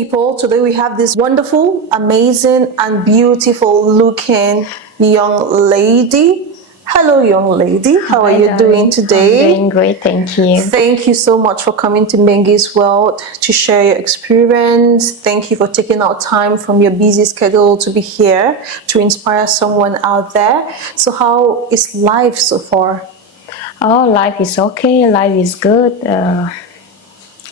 people. Today we have this wonderful, amazing, and beautiful looking young lady. Hello, young lady. How are you doing today? I'm doing great, thank you. Thank you so much for coming to Mengi's World to share your experience. Thank you for taking out time from your busy schedule to be here to inspire someone out there. So how is life so far? Oh, life is okay. Life is good.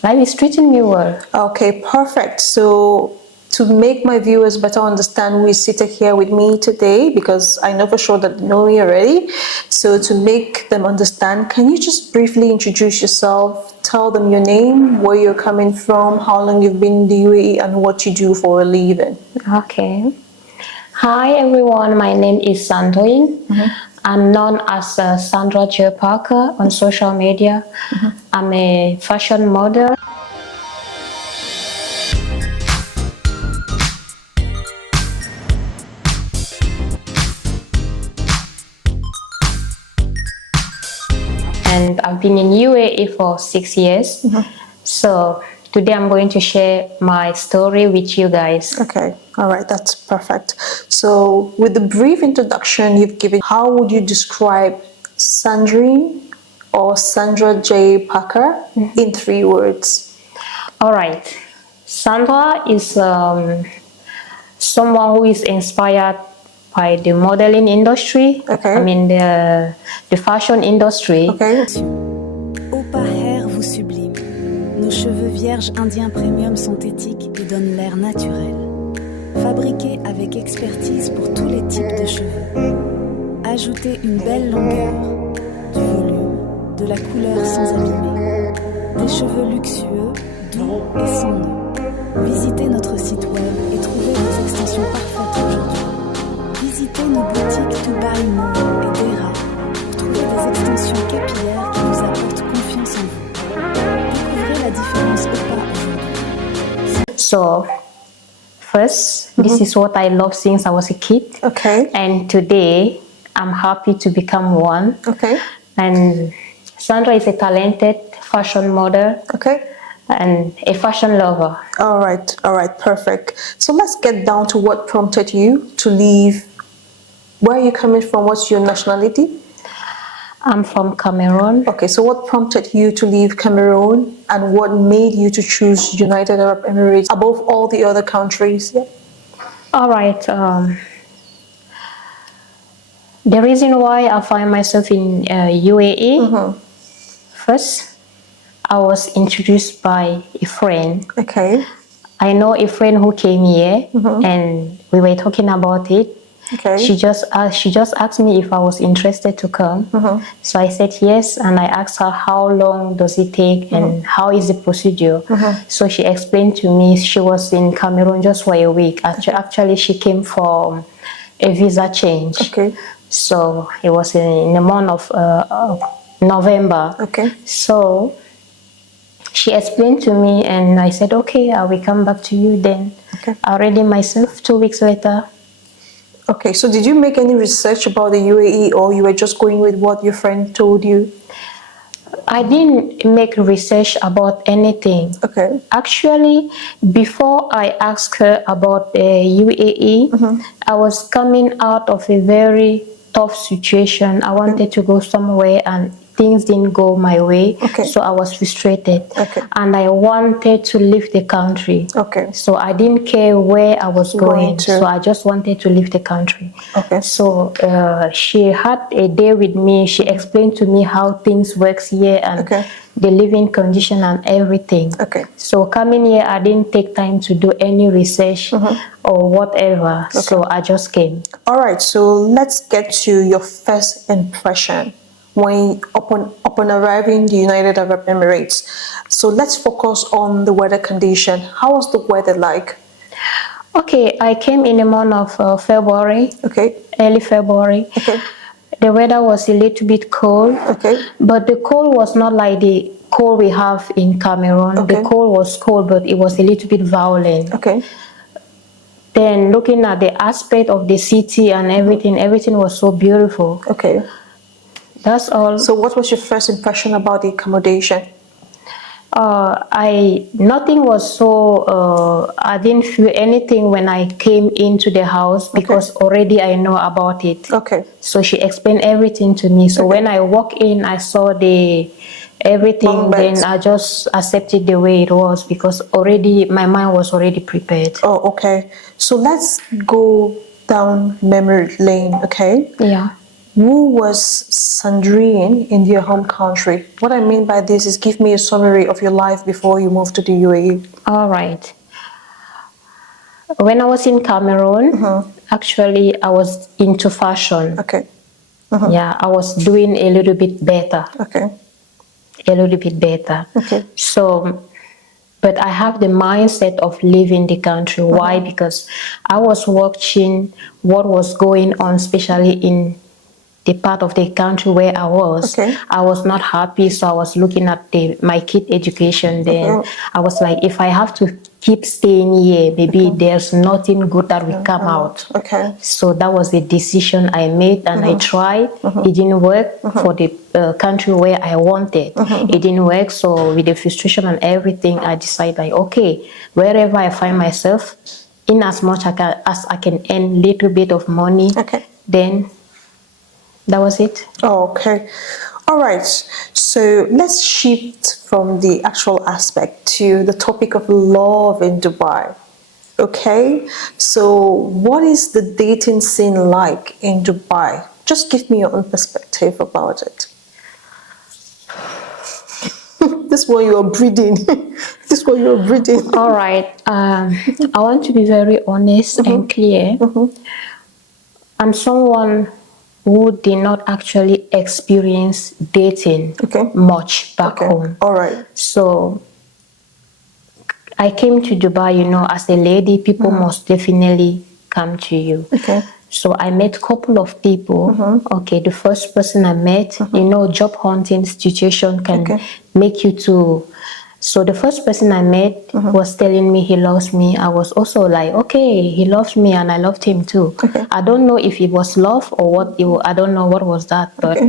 Life is treating me well. Okay, perfect. So to make my viewers better understand who is seated here with me today, because I know for sure that they know me already. So to make them understand, can you just briefly introduce yourself, tell them your name, where you're coming from, how long you've been in the UAE, and what you do for a living? Okay. Hi everyone, my name is Sandrine. I'm known as Sandra J. Parker on social media. I'm a fashion model. And I've been in UAE for 6 years. So today I'm going to share my story with you guys. Okay, all right, that's perfect. So with the brief introduction you've given, how would you describe Sandrine or Sandra J. Parker in 3 words? All right. Sandra is someone who is inspired by the modeling industry. Okay. I mean the fashion industry. Okay. Opa Hair vous sublime. Nos cheveux vierges indiens premium synthétiques lui donnent l'air naturel. Fabriqués avec expertise pour tous les types de cheveux. Ajoutez une belle longueur, du volume, de la couleur sans abîmer. Des cheveux luxueux, doux et sans nœuds. Visitez notre site web et trouvez vos extensions parfaites aujourd'hui. Visitez nos boutiques Dubaï Mall et Dera pour trouver des extensions capillaires qui vous apportent confiance en vous. Découvrez la différence Opa aujourd'hui. So first, this is what I love since I was a kid. Okay. And today I'm happy to become one. Okay. And Sandra is a talented fashion model. Okay. And a fashion lover. All right, perfect. So let's get down to what prompted you to leave. Where are you coming from? What's your nationality? I'm from Cameroon. Okay, so what prompted you to leave Cameroon and what made you to choose United Arab Emirates above all the other countries? Yeah. All right. The reason why I find myself in UAE, first, I was introduced by a friend. Okay. I know a friend who came here and we were talking about it. Okay. She just asked me if I was interested to come. So I said yes, and I asked her how long does it take and how is the procedure. So she explained to me she was in Cameroon just for a week. Actually, she came for a visa change. Okay. So it was in the month of November. Okay. So she explained to me and I said, okay, I will come back to you then. Okay. I ready myself 2 weeks later. Okay, so did you make any research about the UAE or you were just going with what your friend told you? I didn't make research about anything. Okay. Actually, before I asked her about the UAE, I was coming out of a very tough situation. I wanted to go somewhere and things didn't go my way. Okay. So I was frustrated. Okay. And I wanted to leave the country. Okay. So I didn't care where I was going. to. So I just wanted to leave the country. Okay. So she had a day with me. She explained to me how things works here and the living condition and everything. Okay. So coming here, I didn't take time to do any research or whatever. So I just came. All right, so let's get to your first impression when upon arriving in the United Arab Emirates. So let's focus on the weather condition. How was the weather like? Okay, I came in the month of February. Okay. Early February. Okay. The weather was a little bit cold. Okay. But the cold was not like the cold we have in Cameroon. Okay. The cold was cold, but it was a little bit violent. Okay. Then looking at the aspect of the city and everything was so beautiful. Okay. That's all. So what was your first impression about the accommodation? Nothing was so, I didn't feel anything when I came into the house because already I know about it. Okay. So she explained everything to me. So when I walked in, I saw everything, then I just accepted the way it was because already my mind was already prepared. Oh, okay. So let's go down memory lane, okay? Yeah. Who was Sandrine in your home country? What I mean by this is give me a summary of your life before you moved to the UAE. All right. When I was in Cameroon, actually I was into fashion. Okay. Yeah, I was doing a little bit better. Okay. A little bit better. Okay. So, but I have the mindset of leaving the country. Why? Because I was watching what was going on, especially in the part of the country where I was. Okay. I was not happy, so I was looking at my kid education. Then I was like, if I have to keep staying here, maybe there's nothing good that will come out. Okay. So that was the decision I made, and I tried. It didn't work for the country where I wanted. It didn't work. So with the frustration and everything, I decided, like, okay, wherever I find myself, in as much as I can earn little bit of money, then that was it. Oh, okay. All right. So let's shift from the actual aspect to the topic of love in Dubai. Okay. So what is the dating scene like in Dubai? Just give me your own perspective about it. This one you are breathing. This one you are breathing. All right. I want to be very honest and clear. I'm someone who did not actually experience dating much back home. All right. So I came to Dubai, as a lady, people must definitely come to you. Okay. So I met a couple of people. Okay, the first person I met, job hunting situation can make you to... So the first person I met was telling me he loves me. I was also like, okay, he loves me and I loved him too. I don't know if it was love or what. I don't know what was that. But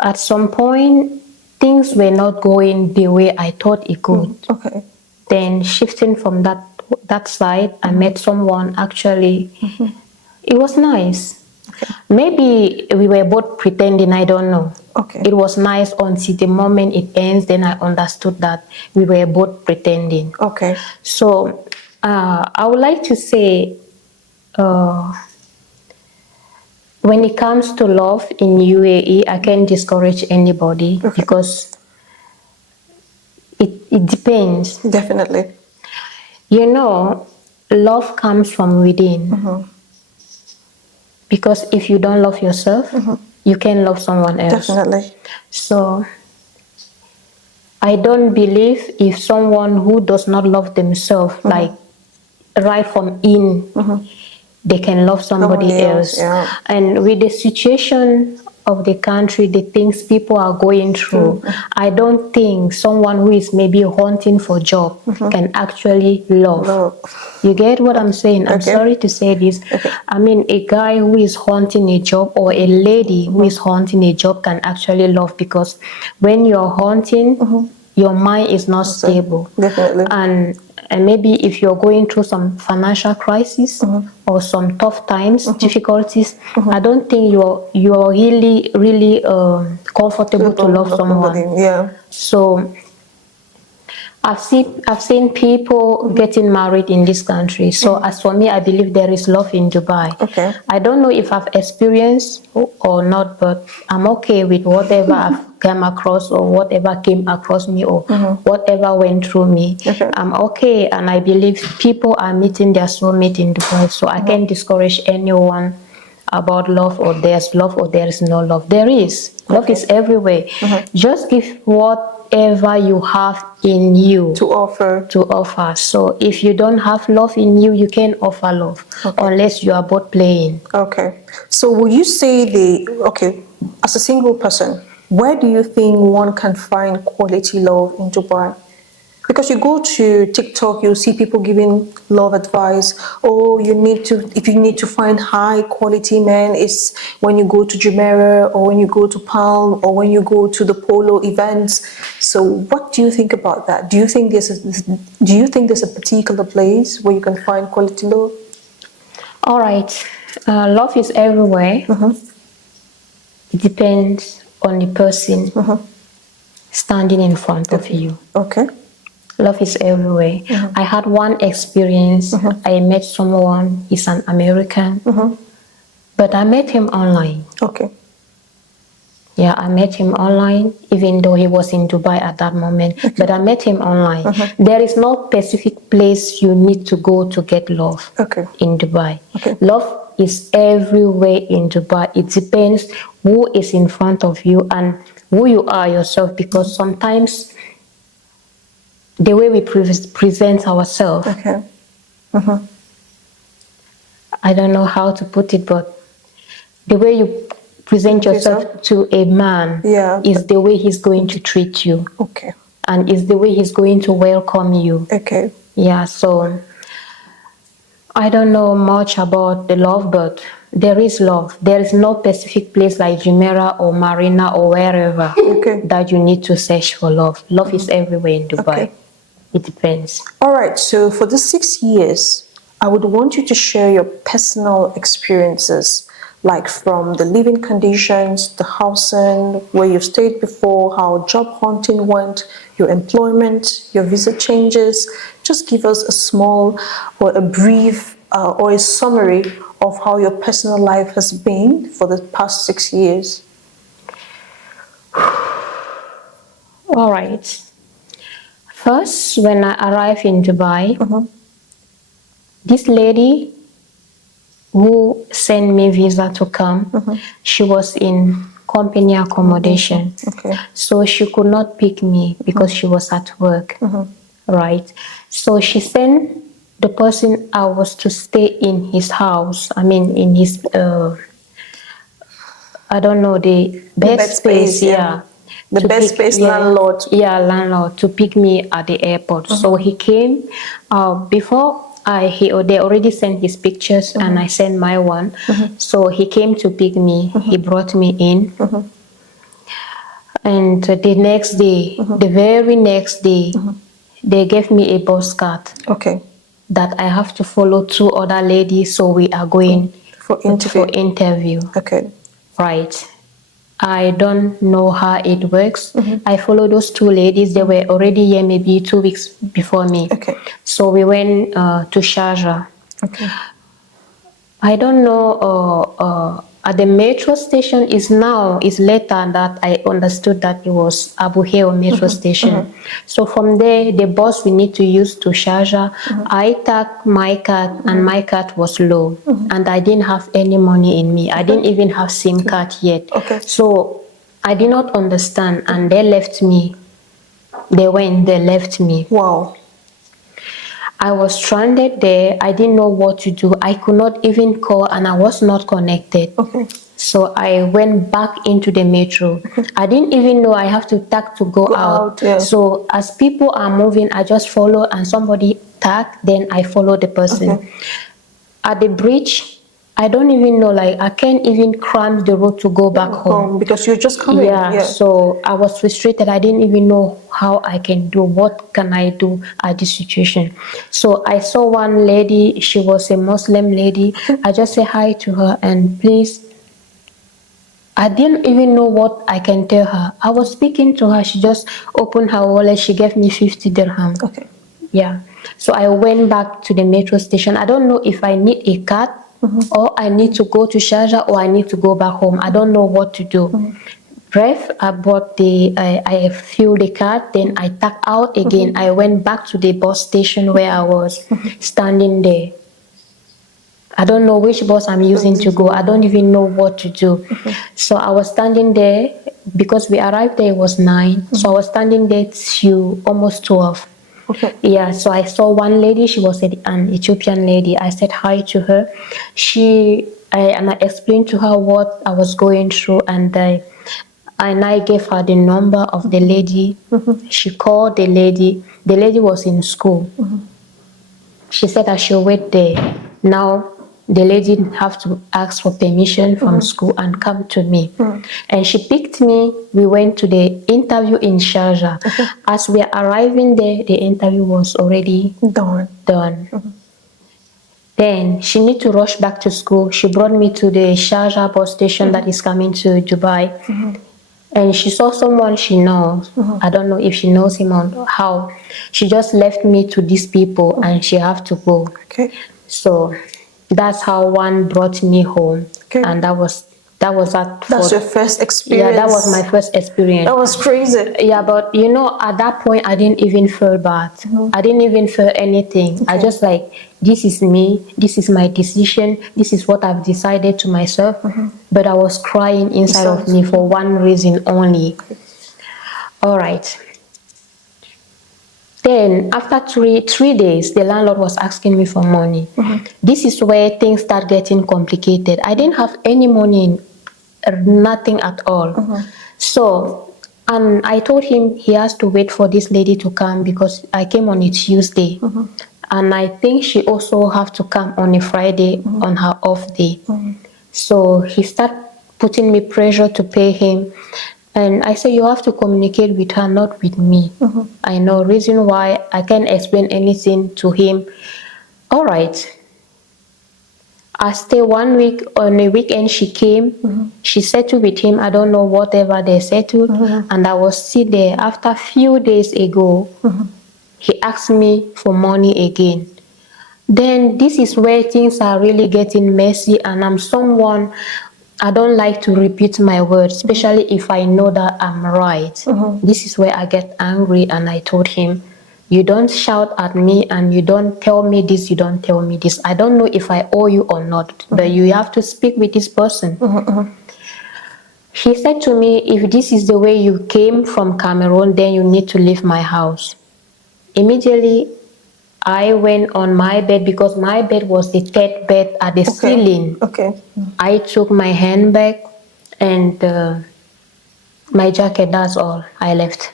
at some point, things were not going the way I thought it could. Then shifting from that side, I met someone actually. It was nice. Maybe we were both pretending, I don't know. It was nice until the moment it ends, then I understood that we were both pretending. So I would like to say, when it comes to love in UAE, I can't discourage anybody because it depends. Definitely. Love comes from within. Because if you don't love yourself, you can love someone else. Definitely. So I don't believe if someone who does not love themselves, like right from in, they can love somebody else. And with the situation of the country, the things people are going through, I don't think someone who is maybe hunting for job can actually love. You get what I'm saying? I'm sorry to say this. I mean, a guy who is hunting a job or a lady who is hunting a job can actually love, because when you're hunting, your mind is not stable. Definitely. And maybe if you're going through some financial crisis or some tough times, difficulties, I don't think you're really comfortable to love someone. So I've seen people getting married in this country. So as for me, I believe there is love in Dubai. I don't know if I've experienced or not, but I'm okay with whatever I've come across or whatever came across me or whatever went through me. I'm okay, and I believe people are meeting their soulmate in Dubai. So I can't discourage anyone about love, or there's love or there is no love. There is. Love is everywhere. Just give whatever you have in you to offer. So if you don't have love in you, you can't offer love unless you are both playing. So will you say as a single person, where do you think one can find quality love in Dubai? Because you go to TikTok, you see people giving love advice. Oh, if you need to find high quality men, it's when you go to Jumeirah or when you go to Palm or when you go to the polo events. So what do you think about that? Do you think there's a particular place where you can find quality love? All right. Love is everywhere. It depends on the person standing in front of you. Okay. Love is everywhere. I had one experience. I met someone, he's an American, but I met him online. Okay. Yeah, I met him online, even though he was in Dubai at that moment, but I met him online. There is no specific place you need to go to get love in Dubai. Love is everywhere in Dubai. It depends who is in front of you and who you are yourself, because sometimes the way we present ourselves, I don't know how to put it, but the way you present yourself to a man is the way he's going to treat you. Okay. And is the way he's going to welcome you. Okay. Yeah, so I don't know much about the love, but there is love. There is no specific place like Jumeirah or Marina or wherever that you need to search for love. Love is everywhere in Dubai. It depends. All right, so for the 6 years, I would want you to share your personal experiences, like from the living conditions, the housing, where you stayed before, how job hunting went, your employment, your visa changes. Just give us a small or a brief or a summary of how your personal life has been for the past 6 years. All right. First, when I arrived in Dubai, this lady who sent me visa to come, she was in company accommodation. So she could not pick me because she was at work, right? So she sent the person I was to stay in his house, I mean in his, I don't know, the Bedspace, The Bedspace landlord. Yeah, landlord, to pick me at the airport. So he came before they already sent his pictures and I sent my one. So he came to pick me. He brought me in. And the next day, the very next day, they gave me a bus card. That I have to follow 2 other ladies. So we are going for interview. Right. I don't know how it works. I follow those 2 ladies. They were already here maybe 2 weeks before me. So we went to Sharjah. I don't know, at the metro station is later that I understood that it was Abu Heo metro station. So from there, the bus we need to use to Sharjah, I tagged my card and my card was low and I didn't have any money in me. I didn't even have SIM card yet. So I did not understand and they left me. They left me. Wow. I was stranded there. I didn't know what to do. I could not even call and I was not connected. So I went back into the metro. I didn't even know I have to tag to go out. So as people are moving, I just follow and somebody tag, then I follow the person. At the bridge, I don't even know, like I can't even climb the road to go back home. Because you're just coming. So I was frustrated. I didn't even know how I can do, what can I do at this situation. So I saw one lady, she was a Muslim lady. I just said hi to her and please, I didn't even know what I can tell her. I was speaking to her, she just opened her wallet, she gave me 50 dirham. Yeah. So I went back to the metro station. I don't know if I need a card or I need to go to Sharjah or I need to go back home. I don't know what to do. Ref, I bought I filled the card, then I tagged out again. I went back to the bus station where I was standing there. I don't know which bus I'm using to go. I don't even know what to do. So I was standing there because we arrived there, it was 9. So I was standing there till almost 12. Yeah, so I saw one lady, she was an Ethiopian lady. I said hi to her. I explained to her what I was going through and and I gave her the number of the lady. She called the lady. The lady was in school. She said I should wait there. Now the lady have to ask for permission from school and come to me. And she picked me. We went to the interview in Sharjah. As we are arriving there, the interview was already done. Then she need to rush back to school. She brought me to the Sharjah bus station that is coming to Dubai. And she saw someone she knows. I don't know if she knows him or how. She just left me to these people and she have to go. Okay. So that's how one brought me home. Okay. And that was that. That's your first experience. Yeah, that was my first experience. That was crazy. Yeah, but you know, at that point, I didn't even feel bad. I didn't even feel anything. I just like, this is me. This is my decision. This is what I've decided to myself. But I was crying inside of me for one reason only. All right. Then after three days, the landlord was asking me for money. This is where things start getting complicated. I didn't have any money, nothing at all. So, and I told him he has to wait for this lady to come because I came on a Tuesday. And I think she also have to come on a Friday on her off day. So he started putting me pressure to pay him. And I said, you have to communicate with her, not with me. I know reason why. I can't explain anything to him. All right. I stayed 1 week. On a weekend, she came. She settled with him. I don't know whatever they settled. And I was still there. After a few days ago, he asked me for money again. Then this is where things are really getting messy. And I'm someone, I don't like to repeat my words, especially if I know that I'm right. This is where I get angry, and I told him, you don't shout at me and you don't tell me this, you don't tell me this. I don't know if I owe you or not, but you have to speak with this person. He said to me, if this is the way you came from Cameroon, then you need to leave my house. Immediately, I went on my bed because my bed was the third bed at the ceiling. I took my handbag and my jacket, that's all. I left.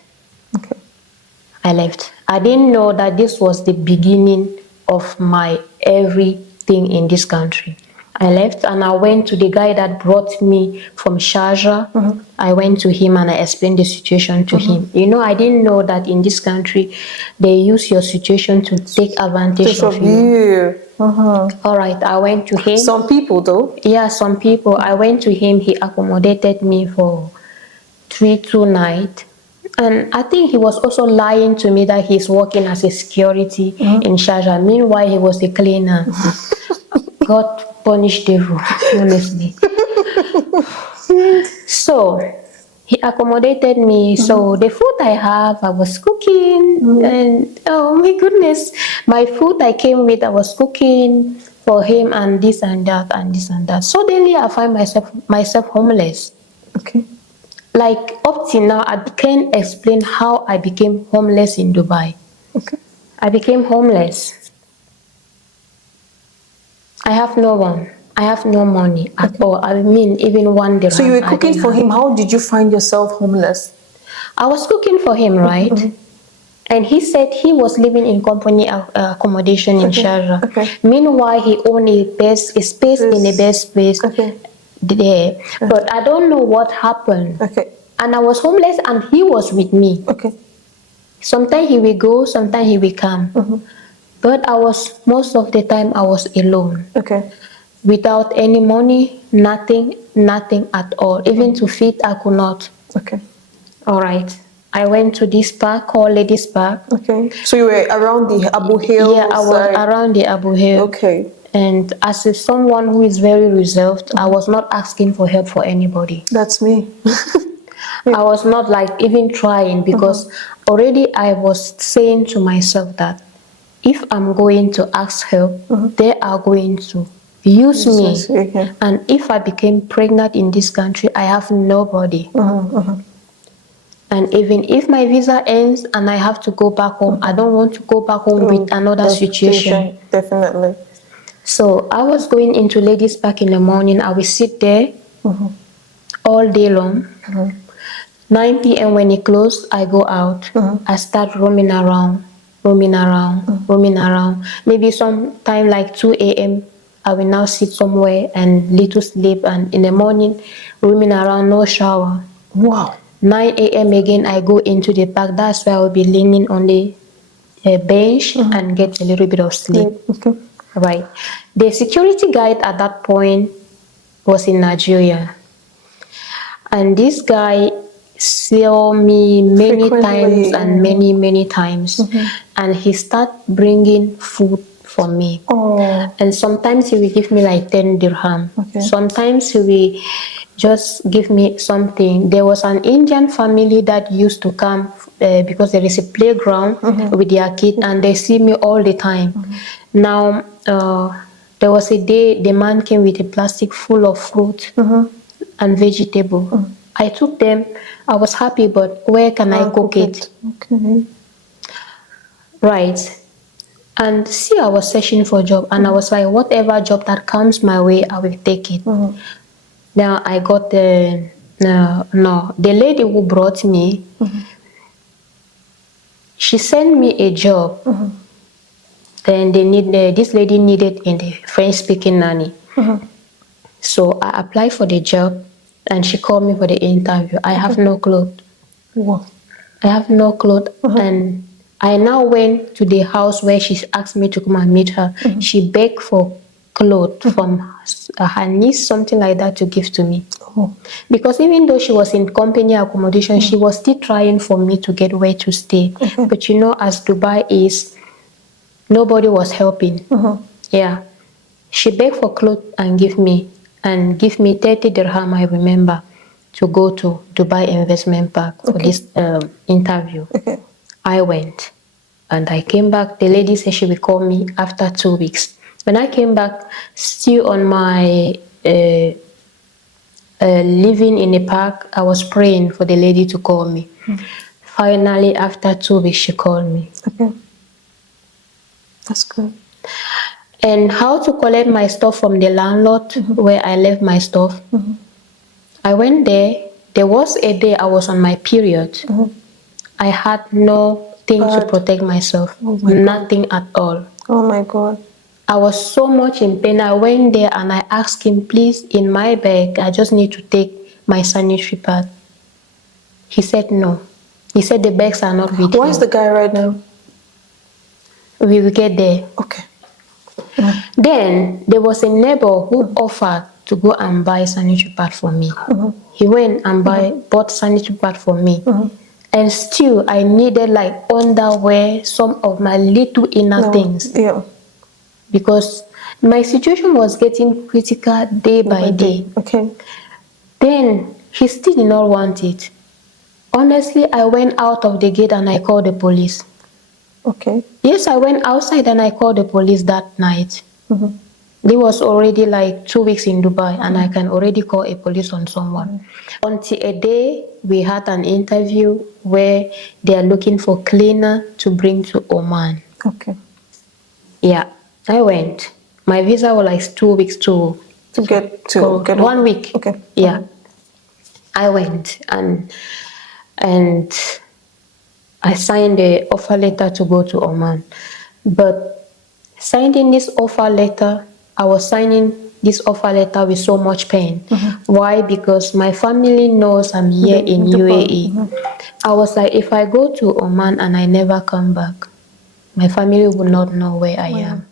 I left. I didn't know that this was the beginning of my everything in this country. I left and I went to the guy that brought me from Sharjah. I went to him and I explained the situation to him. You know, I didn't know that in this country, they use your situation to take advantage of you. All right, I went to him. Some people though? Yeah, some people. I went to him. He accommodated me for 2 nights. And I think he was also lying to me that he's working as a security in Sharjah. Meanwhile, he was a cleaner. God punish devil, honestly. So he accommodated me. So the food I have, I was cooking, and oh my goodness, my food I came with, I was cooking for him, and this and that and this and that. Suddenly, I find myself homeless. Like up till now, I can't explain how I became homeless in Dubai. I became homeless. I have no one. I have no money at all. I mean, even one dirham. So you were cooking for him. How did you find yourself homeless? I was cooking for him, right? And he said he was living in company accommodation in Sharjah. Meanwhile, he owned a space in a Bedspace there. But I don't know what happened. And I was homeless and he was with me. Sometimes he will go, sometimes he will come. But most of the time I was alone. Without any money, nothing at all. Even to feed, I could not. All right. I went to this park called Ladies Park. So you were around the Abu Hill? Yeah, I was around the Abu Hill. And as someone who is very reserved, I was not asking for help for anybody. That's me. I was not like even trying because already I was saying to myself that if I'm going to ask help, they are going to use me. And if I became pregnant in this country, I have nobody. And even if my visa ends and I have to go back home, I don't want to go back home with another situation. Definitely. So I was going into Ladies Park in the morning. I will sit there all day long. 9 p.m. when it closed, I go out. I start roaming around. Maybe sometime like 2 a.m. I will now sit somewhere and little sleep, and in the morning, roaming around, no shower. Wow. 9 a.m. again, I go into the park. That's where I will be leaning on the bench and get a little bit of sleep. Okay. Right. The security guide at that point was in Nigeria. And this guy saw me many Frequently, times and many times. And he started bringing food for me. Oh. And sometimes he will give me like 10 dirham. Okay. Sometimes he will just give me something. There was an Indian family that used to come because there is a playground with their kid, and they see me all the time. Now, there was a day the man came with a plastic full of fruit and vegetable. I took them. I was happy, but where can I cook it? Okay. Right. And see, I was searching for a job, and I was like, whatever job that comes my way, I will take it. Now I got the lady who brought me. She sent me a job. Then this lady needed in the French-speaking nanny. So I applied for the job, and she called me for the interview. I have no clothes. Wow. I have no clothes, and I now went to the house where she asked me to come and meet her. She begged for clothes from her niece, something like that, to give to me. Because even though she was in company accommodation, she was still trying for me to get where to stay. But you know, as Dubai is, nobody was helping. Yeah. She begged for clothes and give me 30 dirham, I remember, to go to Dubai Investment Park for this interview. I went and I came back. The lady said she will call me after 2 weeks. When I came back, still on my living in the park, I was praying for the lady to call me. Finally, after 2 weeks, she called me. Okay. That's good. And how to collect my stuff from the landlord where I left my stuff. I went there. There was a day I was on my period. I had nothing to protect myself. Nothing at all. Oh my God. I was so much in pain. I went there and I asked him, please, in my bag, I just need to take my sanitary pad. He said no. He said the bags are not with Where's the guy right now? We will get there. Okay. Then there was a neighbor who offered to go and buy sanitary pad for me. He went and bought sanitary pad for me. And still I needed like underwear, some of my little inner things. Yeah. Because my situation was getting critical day by day. Okay. Then he still did not want it. Honestly, I went out of the gate and I called the police. Okay. Yes, I went outside and I called the police that night. It was already like 2 weeks in Dubai, and I can already call a police on someone. Until a day, we had an interview where they are looking for cleaner to bring to Oman. Okay. Yeah, I went. My visa was like 2 weeks to get 1 week. Okay. Yeah. I went and I signed the offer letter to go to Oman. But signing this offer letter, I was signing this offer letter with so much pain. Why? Because my family knows I'm here in UAE. I was like, if I go to Oman and I never come back, my family will not know where I am.